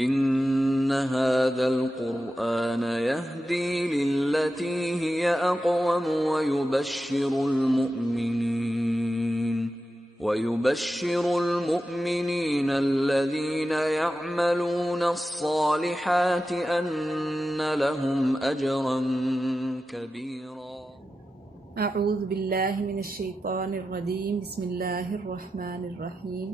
إن هذا القرآن يهدي للتي هي أقوم ويبشر المؤمنين الذين يعملون الصالحات أن لهم أجرا كبيرا. اعوذ باللہ من الشیطان الرجیم. بسم اللہ الرحمن الرحیم.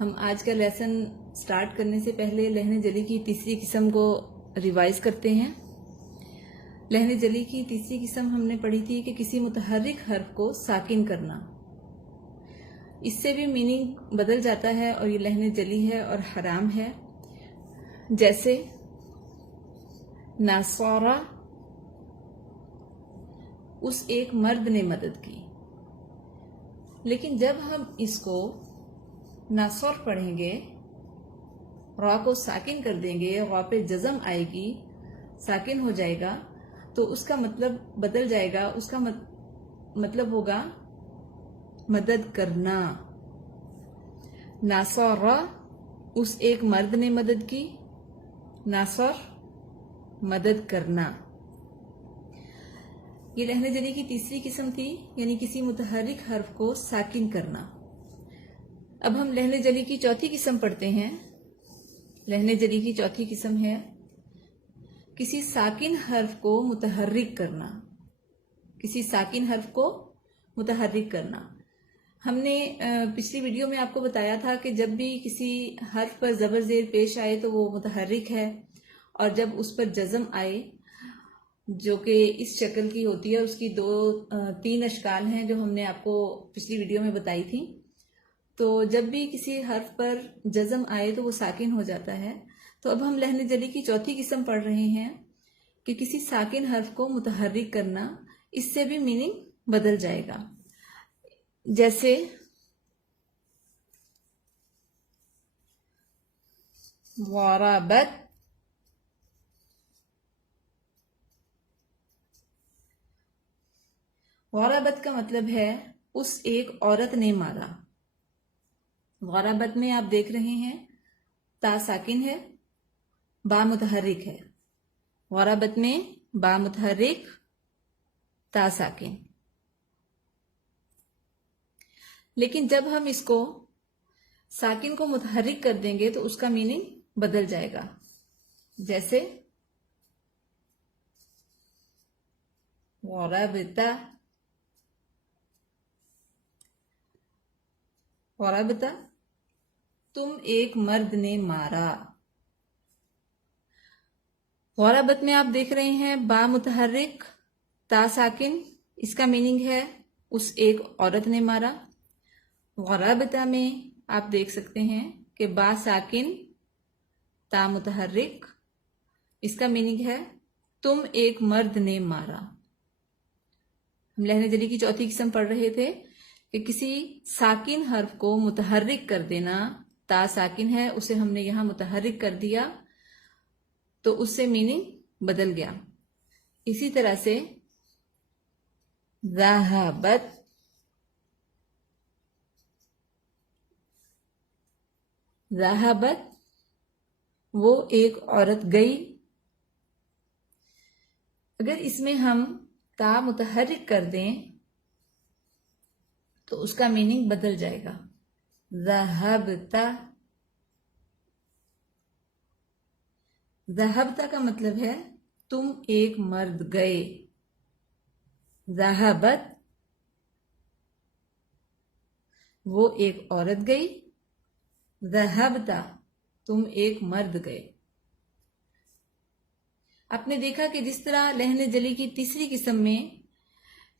ہم آج کا لیسن سٹارٹ کرنے سے پہلے لہن جلی کی تیسری قسم کو ریوائز کرتے ہیں. لہن جلی کی تیسری قسم ہم نے پڑھی تھی کہ کسی متحرک حرف کو ساکن کرنا. اس سے بھی میننگ بدل جاتا ہے اور یہ لہن جلی ہے اور حرام ہے. جیسے ناصورہ، اس ایک مرد نے مدد کی. لیکن جب ہم اس کو ناصور پڑھیں گے، را کو ساکن کر دیں گے، را پہ جزم آئے گی، ساکن ہو جائے گا، تو اس کا مطلب بدل جائے گا. اس کا مطلب ہوگا مدد کرنا. ناصر، اس ایک مرد نے مدد کی. ناصر، مدد کرنا. یہ لہن جلی کی تیسری قسم تھی، یعنی کسی متحرک حرف کو ساکن کرنا. اب ہم لہن جلی کی چوتھی قسم پڑھتے ہیں. لہن جلی کی چوتھی قسم ہے کسی ساکن حرف کو متحرک کرنا. کسی ساکن حرف کو متحرک کرنا. ہم نے پچھلی ویڈیو میں آپ کو بتایا تھا کہ جب بھی کسی حرف پر زبر زیر پیش آئے تو وہ متحرک ہے، اور جب اس پر جزم آئے جو کہ اس شکل کی ہوتی ہے، اس کی تین اشکال ہیں جو ہم نے آپ کو پچھلی ویڈیو میں بتائی تھی. تو جب بھی کسی حرف پر جزم آئے تو وہ ساکن ہو جاتا ہے. تو اب ہم لہن جلی کی چوتھی قسم پڑھ رہے ہیں کہ کسی ساکن حرف کو متحرک کرنا. اس سے بھی میننگ بدل جائے گا. جیسے ضربت، ضربت کا مطلب ہے اس ایک عورت نے مارا. ضربت میں آپ دیکھ رہے ہیں تا ساکن ہے، با متحرک ہے. ضربت میں با متحرک، تا ساکن. لیکن جب ہم اس کو ساکن کو متحرک کر دیں گے تو اس کا میننگ بدل جائے گا. جیسے ضربت، ضربت، تم ایک مرد نے مارا. ضربت میں آپ دیکھ رہے ہیں با متحرک، تا ساکن. اس کا میننگ ہے اس ایک عورت نے مارا. ضربت میں آپ دیکھ سکتے ہیں کہ با ساکن، تا متحرک. اس کا میننگ ہے تم ایک مرد نے مارا. ہم لہن جلی کی چوتھی قسم پڑھ رہے تھے کہ کسی ساکن حرف کو متحرک کر دینا. تا ساکن ہے، اسے ہم نے یہاں متحرک کر دیا تو اس سے میننگ بدل گیا. اسی طرح سے ذہبت، ذہبت، وہ ایک عورت گئی. اگر اس میں ہم تا متحرک کر دیں تو اس کا میننگ بدل جائے گا. ذہبت، ذہبت کا مطلب ہے تم ایک مرد گئے. ذہبت، وہ ایک عورت گئی. ذہبت، تم ایک مرد گئے. آپ نے دیکھا کہ جس طرح لہن جلی کی تیسری قسم میں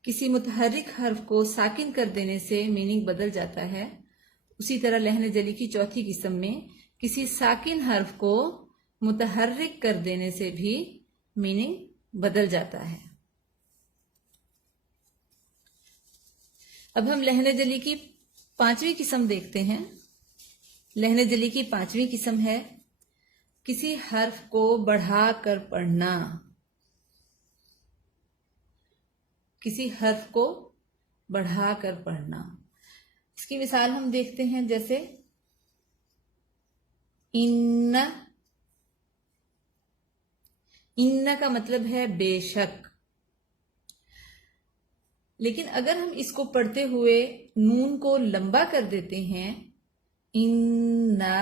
کسی متحرک حرف کو ساکن کر دینے سے میننگ بدل جاتا ہے، اسی طرح لہن جلی کی چوتھی قسم میں کسی ساکن حرف کو متحرک کر دینے سے بھی میننگ بدل جاتا ہے. اب ہم لہن جلی کی پانچویں قسم دیکھتے ہیں. لہن جلی کی پانچویں قسم ہے کسی حرف کو بڑھا کر پڑھنا. کسی حرف کو بڑھا کر پڑھنا. اس کی مثال ہم دیکھتے ہیں، جیسے ان ان کا مطلب ہے بے شک. لیکن اگر ہم اس کو پڑھتے ہوئے نون کو لمبا کر دیتے ہیں انا،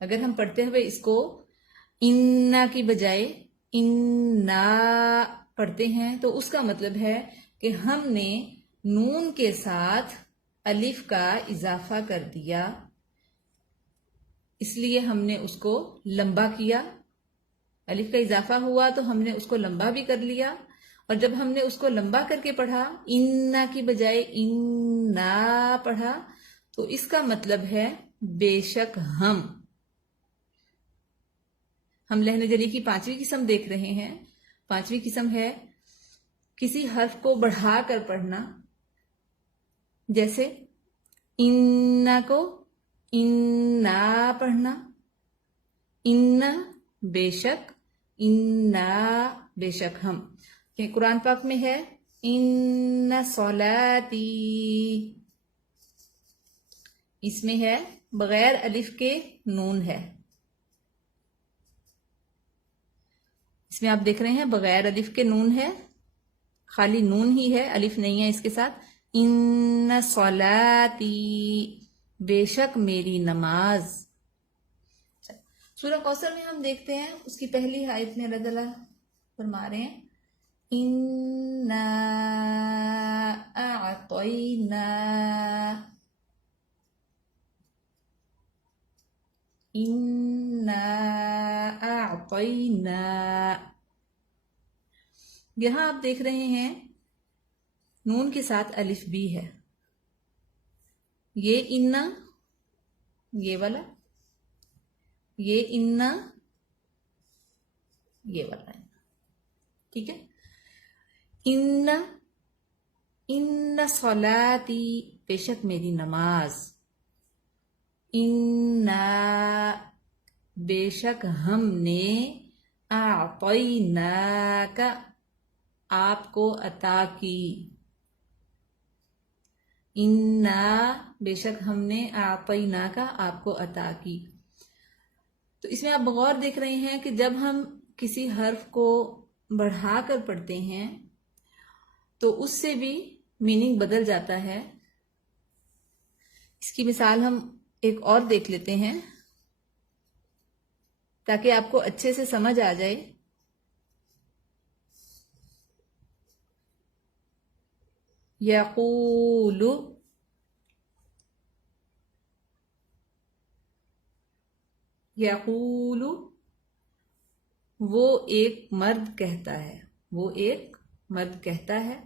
اگر ہم پڑھتے ہوئے اس کو انا کی بجائے انا پڑھتے ہیں تو اس کا مطلب ہے کہ ہم نے نون کے ساتھ الف کا اضافہ کر دیا، اس لیے ہم نے اس کو لمبا کیا. الف کا اضافہ ہوا تو ہم نے اس کو لمبا بھی کر لیا، اور جب ہم نے اس کو لمبا کر کے پڑھا انا کی بجائے انا پڑھا تو اس کا مطلب ہے بے شک ہم. ہم لہن جلی کی 5ویں قسم دیکھ رہے ہیں. 5ویں قسم ہے کسی حرف کو بڑھا کر پڑھنا، جیسے انا کو انا پڑھنا، ان بے شک، انا بے شک ہم. کہ قرآن پاک میں ہے ان صلاتی، اس میں ہے بغیر الف کے نون ہے. اس میں آپ دیکھ رہے ہیں بغیر الف کے نون ہے، خالی نون ہی ہے، الف نہیں ہے اس کے ساتھ. ان صلاتی، بے شک میری نماز. سورہ کوثر میں ہم دیکھتے ہیں اس کی پہلی آیت میں اللہ تعالیٰ فرما رہے ہیں انا اعطینا، انا اعطینا. یہاں آپ دیکھ رہے ہیں نون کے ساتھ الف بھی ہے. یہ انا، یہ والا، یہ انا، یہ والا انا. ٹھیک ہے. ان صلاتی، بے شک میری نماز. انا، بے شک ہم نے اعطیناک، آپ کو عطا کی. انا، بے شک ہم نے اعطیناک، آپ کو عطا کی. تو اس میں آپ بغور دیکھ رہے ہیں کہ جب ہم کسی حرف کو بڑھا کر پڑھتے ہیں تو اس سے بھی میننگ بدل جاتا ہے. اس کی مثال ہم ایک اور دیکھ لیتے ہیں تاکہ آپ کو اچھے سے سمجھ آ جائے. یقول، یقول، وہ ایک مرد کہتا ہے، وہ ایک مرد کہتا ہے.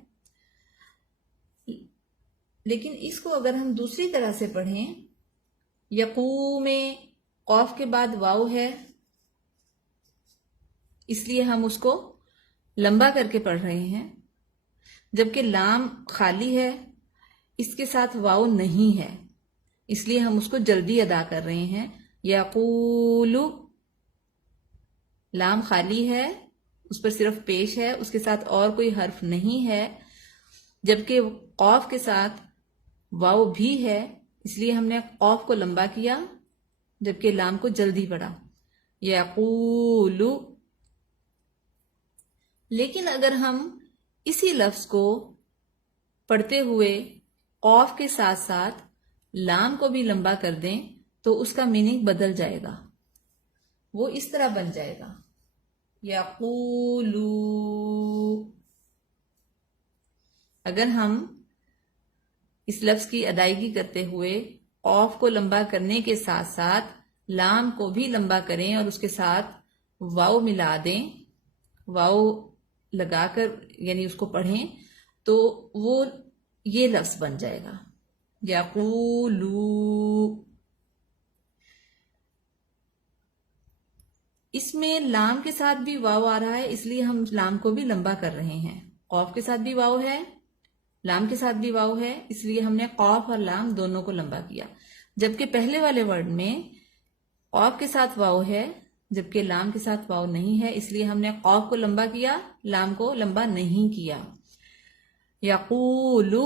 لیکن اس کو اگر ہم دوسری طرح سے پڑھیں، یقو میں قاف کے بعد واو ہے، اس لیے ہم اس کو لمبا کر کے پڑھ رہے ہیں، جبکہ لام خالی ہے، اس کے ساتھ واو نہیں ہے، اس لیے ہم اس کو جلدی ادا کر رہے ہیں. یقول، لام خالی ہے، اس پر صرف پیش ہے، اس کے ساتھ اور کوئی حرف نہیں ہے، جبکہ قاف کے ساتھ واو بھی ہے، اس لیے ہم نے قاف کو لمبا کیا جبکہ لام کو جلدی پڑھا. یقول. لیکن اگر ہم اسی لفظ کو پڑھتے ہوئے قاف کے ساتھ ساتھ لام کو بھی لمبا کر دیں تو اس کا میننگ بدل جائے گا. وہ اس طرح بن جائے گا یقولو. اگر ہم اس لفظ کی ادائیگی کرتے ہوئے قاف کو لمبا کرنے کے ساتھ ساتھ لام کو بھی لمبا کریں اور اس کے ساتھ واو ملا دیں، واو لگا کر یعنی اس کو پڑھیں، تو وہ یہ لفظ بن جائے گا یقولو. اس میں لام کے ساتھ بھی واو آ رہا ہے، اس لیے ہم لام کو بھی لمبا کر رہے ہیں. قاف کے ساتھ بھی واو ہے، لام کے ساتھ بھی واو ہے، اس لیے ہم نے قاف اور لام دونوں کو لمبا کیا. جبکہ پہلے والے ورڈ میں قاف کے ساتھ واو ہے جبکہ لام کے ساتھ واو نہیں ہے، اس لیے ہم نے قاف کو لمبا کیا، لام کو لمبا نہیں کیا. یقولو،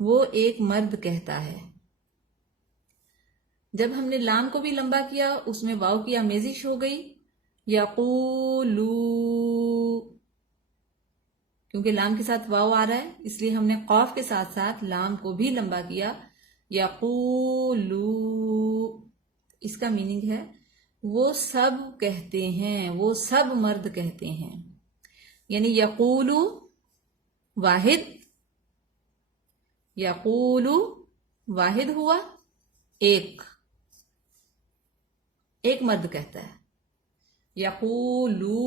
وہ ایک مرد کہتا ہے. جب ہم نے لام کو بھی لمبا کیا اس میں واو کی آمیزش ہو گئی، یقولو، کیونکہ لام کے ساتھ واو آ رہا ہے اس لیے ہم نے قاف کے ساتھ ساتھ لام کو بھی لمبا کیا، یقولو۔ اس کا میننگ ہے وہ سب کہتے ہیں، وہ سب مرد کہتے ہیں، یعنی یقولو واحد، یقولو واحد ہوا، ایک مرد کہتا ہے، یقولو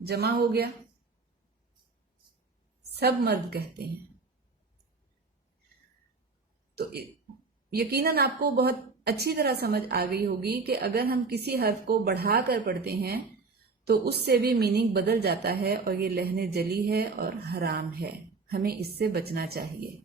جمع ہو گیا، سب مرد کہتے ہیں۔ تو یقیناً آپ کو بہت اچھی طرح سمجھ آ گئی ہوگی کہ اگر ہم کسی حرف کو بڑھا کر پڑھتے ہیں تو اس سے بھی میننگ بدل جاتا ہے، اور یہ لہن جلی ہے اور حرام ہے، ہمیں اس سے بچنا چاہیے۔